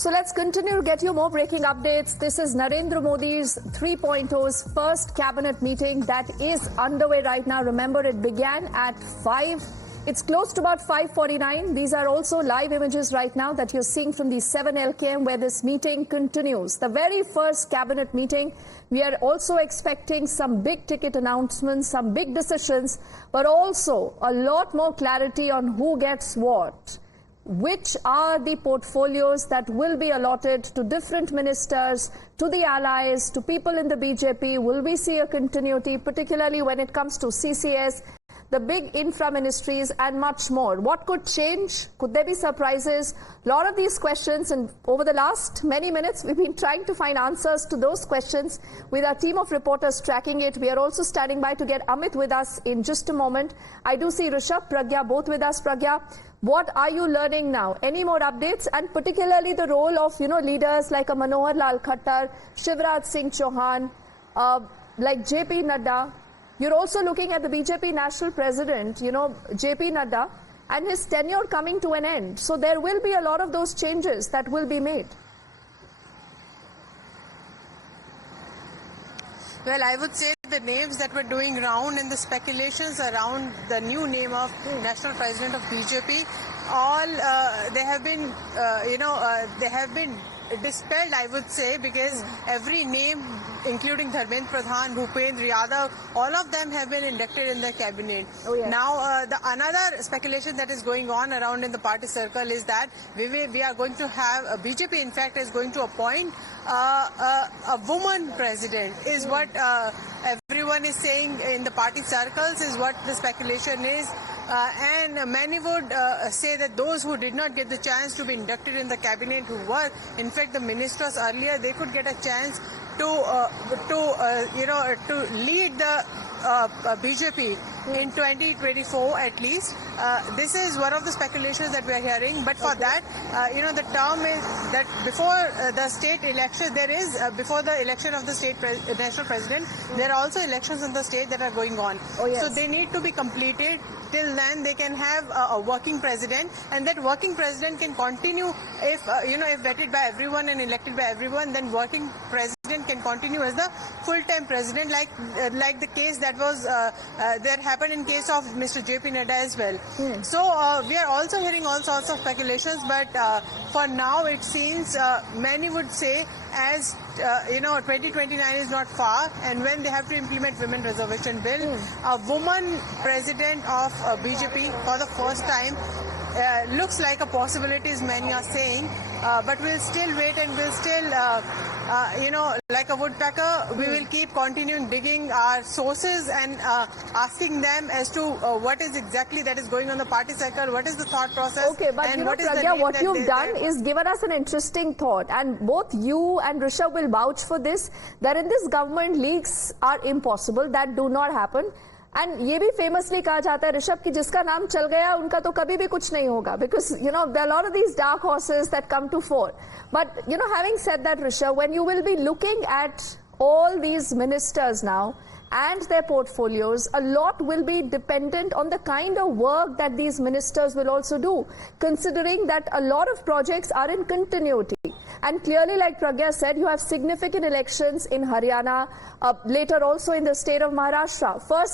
So let's continue to get you more breaking updates. This is Narendra Modi's 3.0's first cabinet meeting that is underway right now. Remember, it began at 5. It's close to about 5:49. These are also live images right now that you're seeing from the 7 LKM where this meeting continues. The very first cabinet meeting. We are also expecting some big ticket announcements, some big decisions, but also a lot more clarity on who gets what. Which are the portfolios that will be allotted to different ministers, to the allies, to people in the BJP? Will we see a continuity, particularly when it comes to CCS, the big infra ministries and much more? What could change? Could there be surprises? A lot of these questions, and over the last many minutes, we've been trying to find answers to those questions with our team of reporters tracking it. We are also standing by to get Amit with us in just a moment. I do see Rishabh, Pragya, both with us. Pragya, what are you learning now? Any more updates? And particularly the role of, leaders like a Manohar Lal Khattar, Shivraj Singh Chauhan, like JP Nadda. You're also looking at the BJP national president, JP Nadda, and his tenure coming to an end. So there will be a lot of those changes that will be made. Well, I would say the names that were doing round and the speculations around the new name of national president of BJP, all they have been, they have been dispelled, I would say, because every name, including Dharmendra Pradhan, Bhupendra Yadav, all of them have been inducted in the cabinet. Oh, yeah. Now, the another speculation that is going on around in the party circle is that we are going to have, BJP in fact is going to appoint a woman president, is what everyone is saying in the party circles, is what the speculation is. And many would say that those who did not get the chance to be inducted in the cabinet, who were in fact the ministers earlier, they could get a chance to lead the BJP in 2024 at least. This is one of the speculations that we are hearing. But for that, the term is that before the state election, there is before the election of the state national president, there are also elections in the state that are going on. Oh, yes. So they need to be completed. Till then, they can have a working president, and that working president can continue if if vetted by everyone and elected by everyone. Then working president can continue as the full-time president, like the case that was that happened in case of Mr. JP Nadda as well. So we are also hearing all sorts of speculations, but for now it seems many would say as 2029 is not far, and when they have to implement women reservation bill, a woman president of BJP for the first time looks like a possibility, as many are saying, but we'll still wait and we'll still like a woodpecker, we will keep continuing digging our sources and asking them as to what is exactly that is going on the party circle, what is the thought process. Okay, but and Pragya, what you've done is given us an interesting thought, and both you and Rishabh will vouch for this, that in this government leaks are impossible, that do not happen. And ये भी famously कहा जाता है ऋषभ कि जिसका नाम चल गया उनका तो कभी भी कुछ नहीं होगा, because there are a lot of these dark horses that come to fore. But having said that, Rishabh, when you will be looking at all these ministers now and their portfolios, a lot will be dependent on the kind of work that these ministers will also do, considering that a lot of projects are in continuity. And clearly, like Pragya said, you have significant elections in Haryana, later also in the state of Maharashtra. First